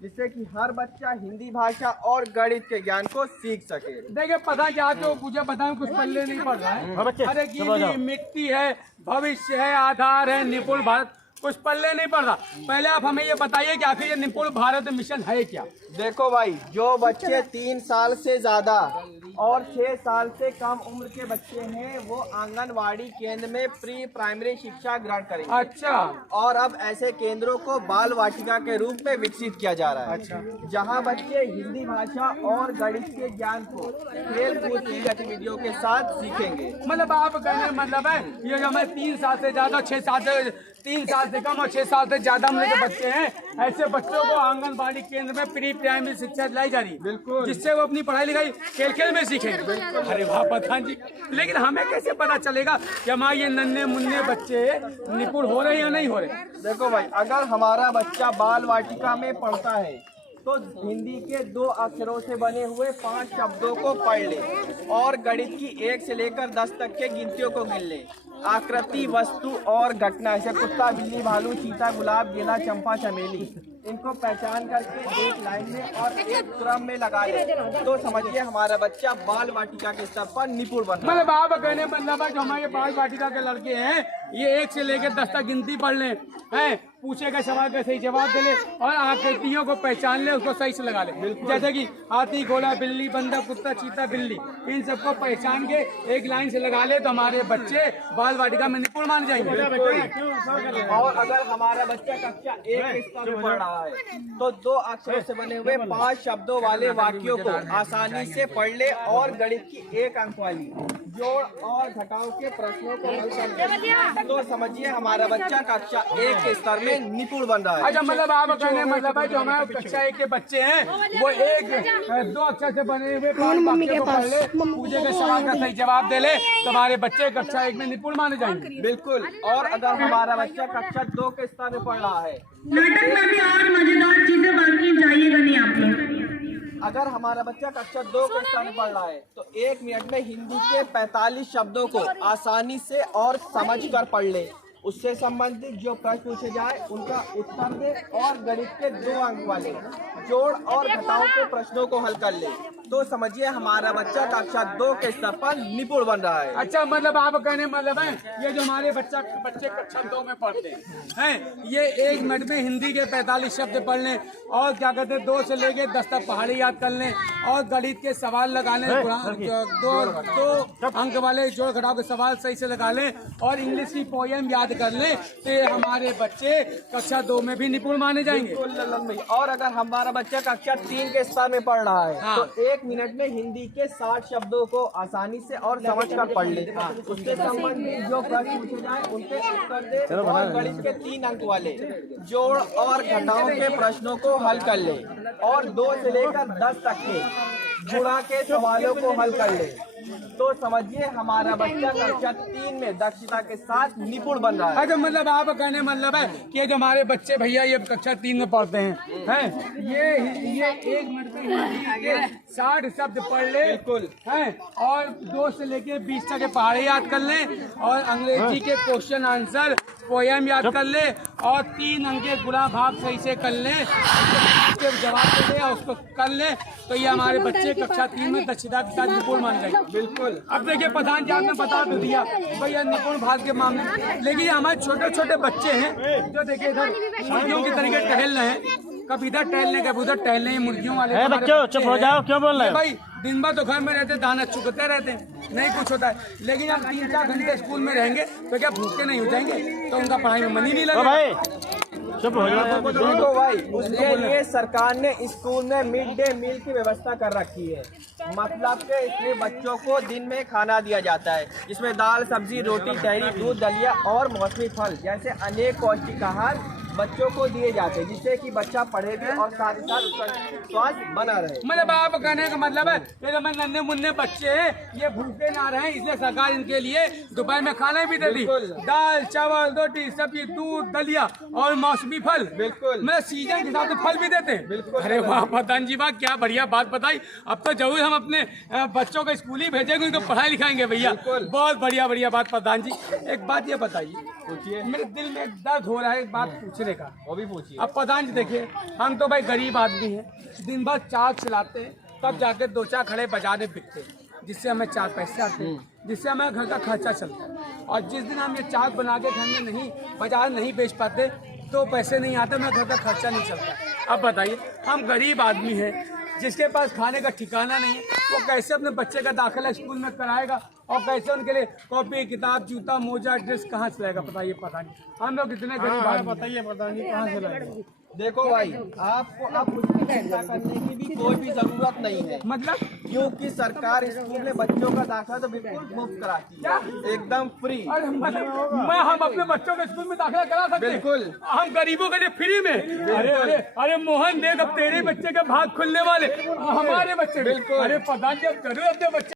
जिससे कि हर बच्चा हिंदी भाषा और गणित के ज्ञान को सीख सके। देखिए पता क्या तो मुझे पता कुछ पल्ले नहीं पड़ रहा है। अरे गीली मिट्टी है, भविष्य है, आधार है, निपुण भारत, कुछ पल्ले नहीं पड़ रहा। पहले आप हमें ये बताइए कि आखिर ये निपुण भारत मिशन है क्या? देखो भाई, जो बच्चे 3 साल से ज्यादा और 6 साल से कम उम्र के बच्चे हैं वो आंगनवाड़ी केंद्र में प्री प्राइमरी शिक्षा ग्रहण करेंगे। अच्छा। और अब ऐसे केंद्रों को बाल वाटिका के रूप में विकसित किया जा रहा है। अच्छा। जहां बच्चे हिंदी भाषा और गणित के ज्ञान को खेल कूद की गतिविधियों के साथ सीखेंगे। मतलब आप कहने मतलब है ये जो हमें 3 साल से ज्यादा 6 साल से 3 साल से कम और 6 साल से ज्यादा उम्र के बच्चे हैं, ऐसे बच्चों को आंगनबाड़ी केंद्र में प्री प्राइमरी शिक्षा दिलाई जा रही है। बिल्कुल। जिससे वो अपनी पढ़ाई लिखाई खेल खेल में सीखेंगे। अरे वाह प्रधान जी, लेकिन हमें कैसे पता चलेगा कि हमारे ये नन्हे मुन्ने बच्चे निपुण हो रहे या नहीं हो रहे? देखो भाई, अगर हमारा बच्चा बाल वाटिका में पढ़ता है तो हिंदी के 2 अक्षरों से बने हुए 5 शब्दों को पढ़ ले और गणित की 1 से लेकर 10 तक के गिनतियों को गिन ले। आकृति, वस्तु और घटना जैसे कुत्ता, बिल्ली, भालू, चीता, गुलाब, गेंदा, चंपा, चमेली, इनको पहचान करके एक लाइन में और एक क्रम में लगा ले तो समझिए हमारा बच्चा बाल वाटिका के स्तर पर निपुण बन रहा है। मतलब आप कहने मतलब है जो हमारे बाल वाटिका के लड़के हैं ये 1 से लेकर 10 तक गिनती पढ़ ले, हैं, पूछे गए सवाल का सही जवाब दे ले और आकृतियों को पहचान ले, उसको सही से लगा ले। जैसे कि हाथी, घोड़ा, बिल्ली, बंदर, कुत्ता, चीता, बिल्ली, इन सबको पहचान के एक लाइन से लगा ले तो हमारे बच्चे बाल वाटिका में निपुण मान जाएंगे। और अगर हमारा बच्चा कक्षा 1 के स्तर में पढ़ रहा है तो 2 अक्षरों से बने हुए 5 शब्दों वाले वाक्यों को आसानी से पढ़ ले और गणित की 1 अंक वाली जोड़ और घटाव के प्रश्नों को हल कर ले तो समझिए हमारा बच्चा कक्षा 1 के स्तर में निपुण बन रहा है। अच्छा, मतलब आप कहने मतलब है जो हमारे कक्षा 1 के बच्चे हैं वो 1-2 अक्षर से बने हुए 5 वाक्यों को पढ़ ले, पूछे गए सवाल का सही जवाब दे ले तो हमारे बच्चे कक्षा 1 में निपुण माने जाएंगे। बिल्कुल। और अगर हमारा बच्चा कक्षा 2 के स्तर में पढ़ रहा है, नाटक में भी और मजेदार चीजें बाकी जाइएगा नहीं आप लोग। अगर हमारा बच्चा कक्षा 2 के स्तर में पढ़ रहा है तो 1 मिनट में हिंदी के 45 शब्दों को आसानी से और समझ कर पढ़ ले, उससे संबंधित जो प्रश्न पूछे जाए उनका उत्तर दे और गणित के 2 अंक वाले जोड़ और घटाव के प्रश्नों को हल कर ले तो समझिए हमारा बच्चा कक्षा 2 के स्तर पर निपुण बन रहा है। अच्छा, मतलब आप कहने मतलब है ये जो हमारे बच्चे कक्षा 2 में पढ़ते हैं ये 1 मिनट में हिंदी के 45 शब्द पढ़ लें और क्या कहते हैं 2 से लेके 10 तक पहाड़ी याद कर लें और गणित के सवाल लगाने 2 अंक वाले जोड़ घटाव के सवाल सही से लगा लें और इंग्लिश की पोएम याद कर लें तो हमारे बच्चे कक्षा 2 में भी निपुण माने जाएंगे। और अगर हमारा बच्चा कक्षा 3 के स्तर में पढ़ रहा है हाँ। तो 1 मिनट में हिंदी के 60 शब्दों को आसानी से और समझ कर पढ़ ले, उससे संबंधित जो प्रश्न पूछे जाए उनके उत्तर दे और गणित के 3 अंक वाले जोड़ और घटाव के प्रश्नों को हल कर ले और 2 से लेकर 10 तक के गुणा के सवालों को हल कर ले तो समझिए हमारा बच्चा कक्षा 3 में दक्षता के साथ निपुण बन रहा है। अच्छा, मतलब आप कहने मतलब है कि जो हमारे बच्चे भैया ये कक्षा 3 में पढ़ते हैं ये 1 मिनट में हिंदी के 60 शब्द पढ़ ले, बिल्कुल, हैं, और 2 से लेके 20 तक के पहाड़े याद कर लें और अंग्रेजी के क्वेश्चन आंसर पोएम याद कर ले और 3 अंक के गुणा भाग सही से कर ले, उसके जवाब दे ले और उसको कर ले तो ये हमारे बच्चे कक्षा 3 में दक्षता के साथ निपुण मान जाएंगे। बिल्कुल। अब देखिए प्रधान जी आपने बता तो दिया भैया निपुण भारत के मामले, लेकिन हमारे छोटे छोटे बच्चे हैं जो देखिए इधर मुर्गियों की तरीके टहल रहे हैं, कभी इधर टहलने कभी उधर टहलने, मुर्गियों वाले बच्चों चुप हो जाओ, क्यों बोल रहे हो भाई? दिन भर तो घर में रहते दाना चुगते रहते हैं, नहीं कुछ होता है, लेकिन हम 3-4 घंटे स्कूल में रहेंगे तो क्या भूखे नहीं हो जाएंगे? तो उनका पढ़ाई में मन ही नहीं लगेगा। भाई चुप हो जाओ। देखो भाई, उसके लिए सरकार ने स्कूल में मिड डे मील की व्यवस्था कर रखी है। मतलब के इसमें बच्चों को दिन में खाना दिया जाता है जिसमें दाल, सब्जी, रोटी, तहरी, दूध, दलिया और मौसमी फल जैसे अनेक पौष्टिक आहार बच्चों को दिए जाते हैं जिससे कि बच्चा पढ़े भी और साथ ही साथ उसका स्वास्थ्य बना रहे। मतलब आप कहने का मतलब है ये जो नन्हे मुन्ने बच्चे हैं ये भूखे ना रहे इसलिए सरकार इनके लिए दोपहर में खाना भी दे दी, दाल, चावल, रोटी, सब्जी, दूध, दलिया और मौसमी फल। बिल्कुल। मतलब सीजन के हिसाब से फल भी देते हैं। बिल्कुल। अरे वाह प्रधान जी वाह, क्या बढ़िया बात बताई। अब तो जरूर हम अपने बच्चों को स्कूल ही भेजेंगे, उनको पढ़ाई लिखाएंगे भैया। बहुत बढ़िया बात प्रधान जी। एक बात ये बताइए, मेरे दिल में एक दर्द हो रहा है, एक बात पूछनी दूसरे का। वो भी पूछिए। अब प्रधान जी देखिए, हम तो भाई गरीब आदमी हैं, दिन भर चाय चलाते हैं, तब जाके दो चार खड़े बाजार में बिकते हैं, जिससे हमें 4 पैसे आते हैं, जिससे हमें घर का खर्चा चलता है। और जिस दिन हम ये चाय बना के घर में नहीं, बाजार नहीं बेच पाते, तो पैसे नहीं आते, हमें घर का खर्चा नहीं चलता। अब बताइए, हम गरीब आदमी हैं, जिसके पास खाने का ठिकाना नहीं है, वो कैसे अपने बच्चे का दाखिला स्कूल में कराएगा, और कैसे उनके लिए कॉपी किताब जूता मोजा ड्रेस कहाँ से लाएगा? बताइए प्रधान जी, हम लोग कितने गरीब आदमी। बताइए प्रधान जी कहाँ से लाएंगे? देखो भाई, आपको अब उसकी चिंता करने की भी कोई भी जरूरत नहीं है, मतलब क्योंकि सरकार स्कूल में बच्चों का दाखिला तो बिल्कुल मुफ्त कराती है, एकदम फ्री। अरे हम अपने बच्चों के स्कूल में दाखिला करा सकते हैं? बिल्कुल। हम गरीबों के लिए फ्री में। अरे अरे अरे मोहन देख, अब तेरे बच्चे के भाग खुलने वाले, हमारे बच्चे। बिल्कुल। अरे प्रधान जी, अब जरूर अपने बच्चे